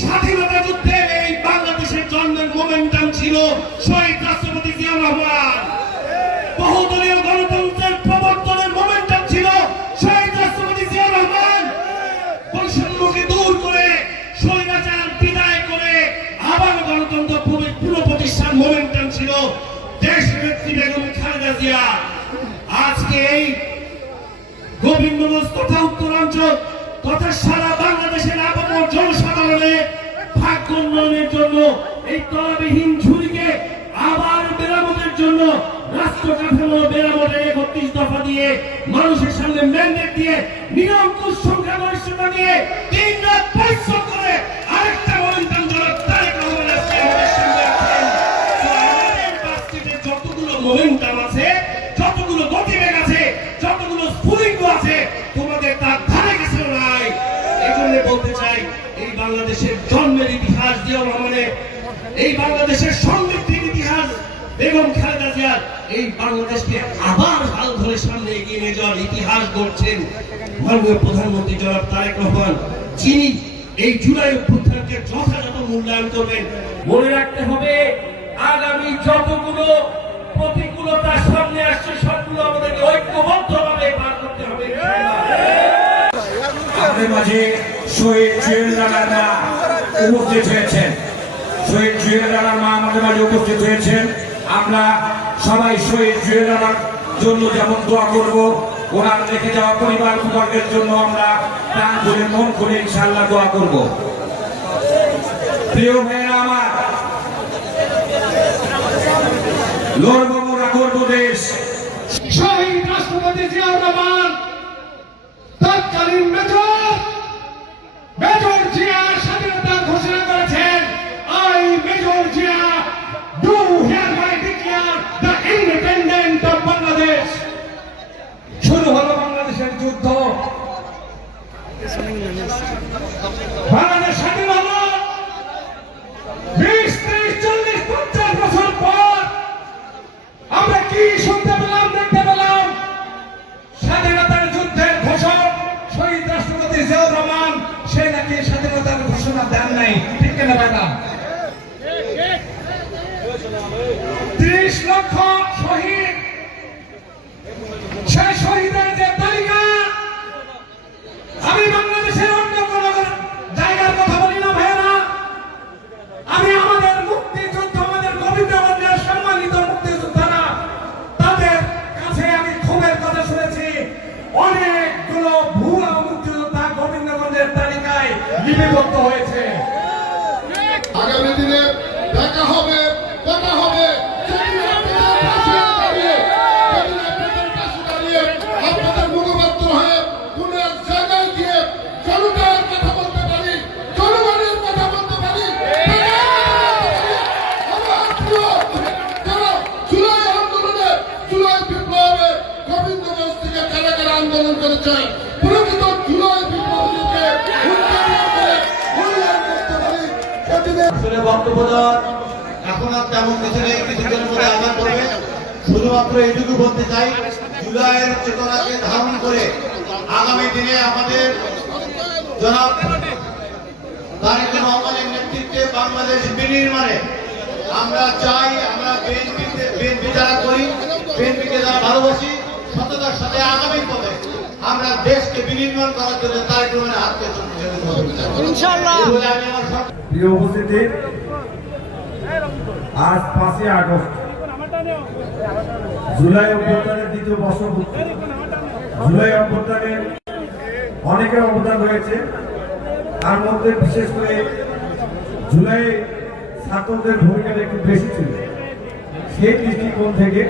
স্বাধীনতা যুদ্ধে এই বাংলাদেশের জন্মের মোমেন্টাম ছিল শহীদ রাষ্ট্রপতি জিয়াউর রহমান। বহুদলীয় গণতন্ত্রের প্রবর্তনের মোমেন্টাম ছিল শহীদ রাষ্ট্রপতি জিয়াউর রহমান। বৈষম্যকে দূর করে স্বৈরাচার বিদায় করে আবার গণতন্ত্র পুনঃপ্রতিষ্ঠার মোমেন্টাম ছিল দেশনেত্রী বেগম খালেদা জিয়া। আজকে এই গোবিন্দগঞ্জ তথা উত্তরাঞ্চল তথা সারা বাংলাদেশের আপামর জনসাধারণের ভাগ্য উন্নয়নের জন্য এই তলাবিহীন ঝুড়িকে আবার মেরামতের জন্য রাষ্ট্র কাঠামো মেরামতের ৩১ দফা দিয়ে মানুষের সামনে ম্যান্ডেট দিয়ে নিরঙ্কুশ সংখ্যাগরিষ্ঠতা নিয়ে দিন রাত পরিশ্রম করে আরেকটা মোমেন্টাম জনক তারেক রহমান আজকে আমাদের সামনে আছেন। আমাদের বাস্কেটে যতগুলো মোমেন্টাম আছে, যতগুলো গতিবেগ আছে, যতগুলো স্ফুলিঙ্গ আছে, তোমাদের তার ধারে কাছেও নাই। এজন্য বলতে চাই, এই বাংলাদেশের জন্মের ইতিহাস জিয়াউর রহমানের, এই বাংলাদেশের সমৃদ্ধির ইতিহাস বেগম খালেদা জিয়ার, এই বাংলাদেশকে আবার হাল ধরে সামনে এগিয়ে নিয়ে যাওয়ার ইতিহাস গড়ছেন মাননীয় প্রধানমন্ত্রী জনাব তারেক রহমান, যিনি এই জুলাই অভ্যুত্থানকে যথাযথ মূল্যায়ন করবেন। মনে রাখতে হবে, আগামী যতগুলো প্রতিকূলতার সামনে আসছে সবগুলো আমাদেরকে ঐক্যবদ্ধভাবে পার করতে হবে। আমাদের মাঝে শহীদ জুয়েল রানার মা উপস্থিত হয়েছেন। শহীদ জুয়েল রানার মা আমাদের মাঝে উপস্থিত হয়েছেন। আমরা সবাই শহীদ জুয়েল রানার জন্য যেমন দোয়া করব, ওনার রেখে যাওয়া পরিবার বর্গের জন্য আমরা প্রাণ খুলে মন খুলে ইনশাআল্লাহ দোয়া করব। প্রিয় ভাইয়েরা আমার, লড়বো মোরা করবো দেশ। শহীদ রাষ্ট্রপতি জিয়াউর রহমান তৎকালীন মেজর জিয়া স্বাধীনতা ঘোষণা করেছেন। I major Zia do hereby declare the independence of Bangladesh. শুরু হলো বাংলাদেশের যুদ্ধ। বাংলাদেশ স্বাধীন হলো 20, 30, 40, 50 বছর পর। আমরা কি শুনতে পেলাম, দেখতে পেলাম? স্বাধীনতার যুদ্ধের ঘোষক শহীদ রাষ্ট্রপতি জিয়াউর রহমান, সে নাকি স্বাধীনতার ঘোষণা দেন নাই। ঠিক কিনা বেটা? 30 লক্ষ শহীদ, সে শহীদের যে তালিকা, আমি বাংলাদেশের অন্য কোন জায়গার কথা বলি না ভাইয়েরা, আমি আমাদের মুক্তিযুদ্ধ, আমাদের গোবিন্দগঞ্জের সম্মানিত মুক্তিযোদ্ধারা, তাদের কাছে আমি ক্ষোভের কথা শুনেছি। অনেকগুলো ভুয়া মুক্তিযোদ্ধা গোবিন্দগঞ্জের তালিকায় লিপিবদ্ধ হয়েছে। আগামী দিনে দেখা হবে, কথা হবে, আপনাদের মুখপাত্র হয়ে কোন এক জায়গায় গিয়ে জনতার কথা বলতে পারি, জনগণের কথা বলতে পারি। জুলাই আন্দোলনে, জুলাই বিপ্লবে গোবিন্দগঞ্জ থেকে কারা কারা আন্দোলন করেছে, প্রকৃত জুলাই বিপ্লবীকে মূল্যায়ন করতে পারি। বক্তব্য দেওয়ার এখন আর তেমন কিছু নেই, কিছুদিনের মধ্যে আবার করবে। শুধুমাত্র এইটুকু বলতে চাই, জুলাইয়ের চেতনাকে ধারণ করে আগামী দিনে আমাদের জনাব তারেক রহমানের নেতৃত্বে বাংলাদেশ বিনির্মাণে আমরা চাই, আমরা বিএনপি যারা করি, বিএনপিকে যারা ভালোবাসি, সততার সাথে আগামী পথে আমরা দেশকে বিনির্মাণ করার জন্য তারেক রহমানের হাতকে ইনশাআল্লাহ। প্রিয় উপস্থিতি, আজ 5ই আগস্ট জুলাই অভ্যুত্থানের দ্বিতীয় বর্ষপূর্তি। জুলাই অভ্যুত্থানে অনেকের অবদান রয়েছে, তার মধ্যে বিশেষ করে জুলাই ছাত্রদের ভূমিকাটা একটু বেশি ছিল। সেই দৃষ্টিকোণ থেকে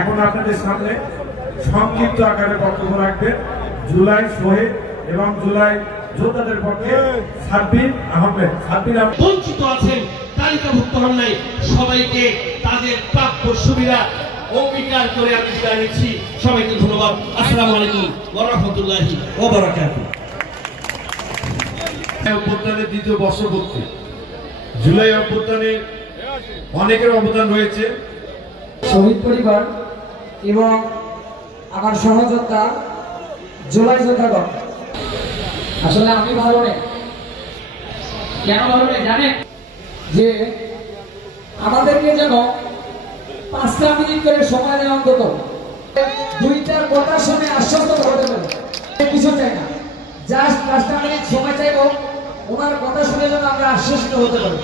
এখন আপনাদের সামনে সংক্ষিপ্ত আকারে বক্তব্য রাখবেন জুলাই শহীদ এবং জুলাই যোদ্ধাদের পক্ষে সাব্বির আহমেদ। বঞ্চিত আছেন, তালিকাভুক্ত হন নাই, সবাইকে তাদের প্রাপ্য সুবিধা অঙ্গীকার করে আমি বিদায় নিচ্ছি। সবাইকে ধন্যবাদ। আসসালামু আলাইকুম ওয়া রাহমাতুল্লাহি ওয়া বারাকাতুহু। অভ্যুত্থানের দ্বিতীয় বর্ষপূর্তি। জুলাই অভ্যুত্থানে অনেকের অবদান রয়েছে। শহীদ পরিবার এবং আমার সহযোদ্ধা জুলাই যোদ্ধাগণ, আসলে আমি ভালো নেই, কেন বলবেন জানেন? যে আমাদেরকে যেন 5টা মিনিট করে সময় দেয়, অন্তত 2টা কথা শুনে আশ্বস্ত হতে পারে, কিছু চাই না, জাস্ট 5টা মিনিট সময় চাইবো, ওনার কথা শুনে যেন আমরা আশ্বস্ত হতে পারি।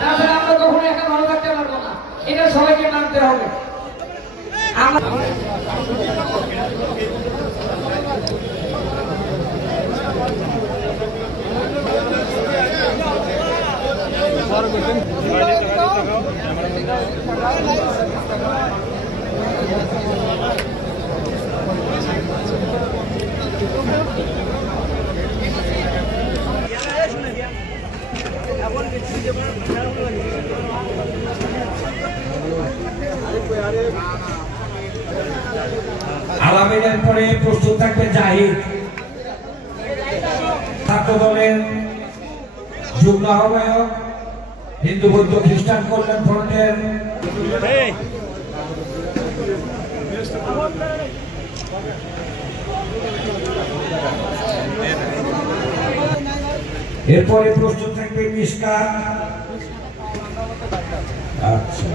তাছাড়া আমরা কখনো একা ভালো থাকতে পারবো না, এটা সবাইকে মানতে হবে। আমরা আলামিনের পরে প্রস্তুত থাকবে জাহিদ, ছাত্র দলের যুগ্ম আহ্বায়ক, হিন্দু বৌদ্ধ খ্রিস্টান কল্যাণ ফ্রন্টের এরপরে প্রস্তুত থাকবে মিশকাত। আচ্ছা,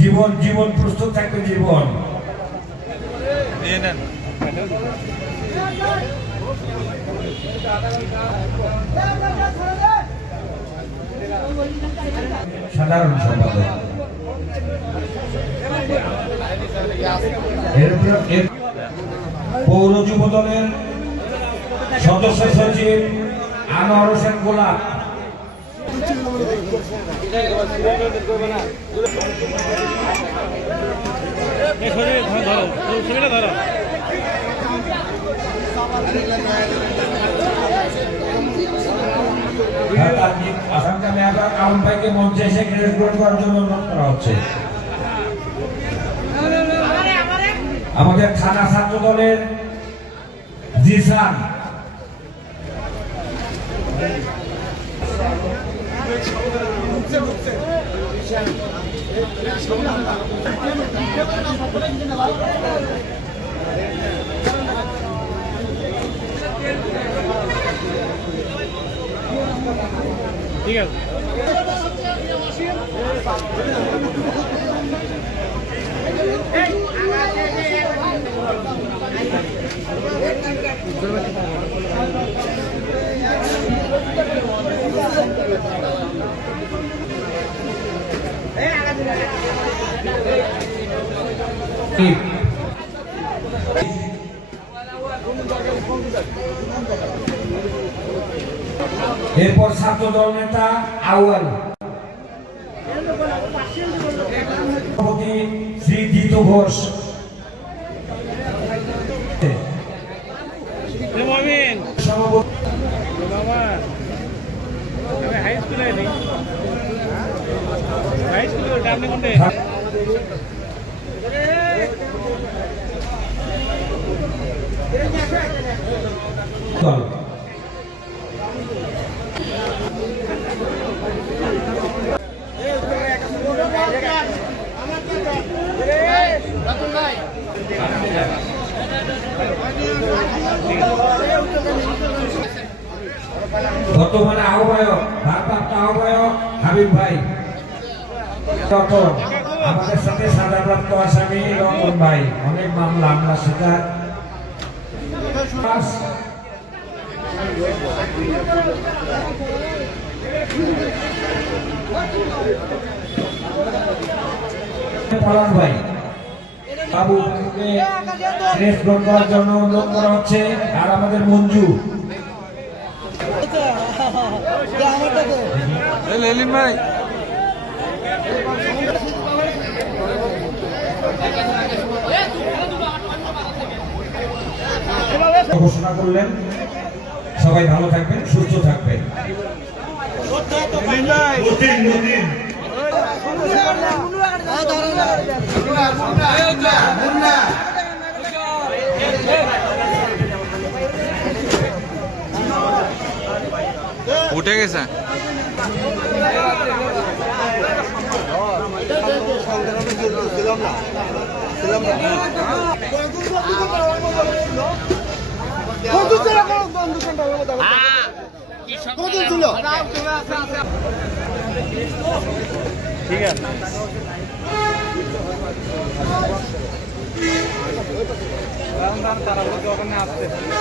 জীবন জীবন প্রস্তুত থাকবে জীবন। সাধারণ সম্পাদক পৌর যুব দলের সদস্য সচিব আনোয়ার হোসেন গোলাপ, আসামকামী আওয়ামী ভাইকে মঞ্চে এসে ক্রেডিট গ্রহণ করার জন্য অনুরোধ করা হচ্ছে। আমাদের থানা ছাত্র দলের জিসান, ঠিক আছে। এরপর ছাত্র দল নেতা আউয়াল, সভাপতি শ্রী জিতু ঘোষ, সভাপতি হাই স্কুলে নেই, হাই স্কুলে টার্নিং কোনটা? দল বর্তমানে আহ্বায়ক, ভারপ্রাপ্ত আহ্বায়ক হাবিব ভাই, আমাদের সাথে সাজাপ্রাপ্ত আসামি রতন ভাই, অনেক মামলা আমরা শিকার। পলাশ ভাই বাবুকে ক্রেস্ট গ্রহণ করার জন্য অনুরোধ করা হচ্ছে। আর আমাদের মঞ্জু ভাই ঘোষণা করলেন। সবাই ভালো থাকবেন, সুস্থ থাকবেন। উঠে গেছে ঠিক আছে তারা ওখানে আসছে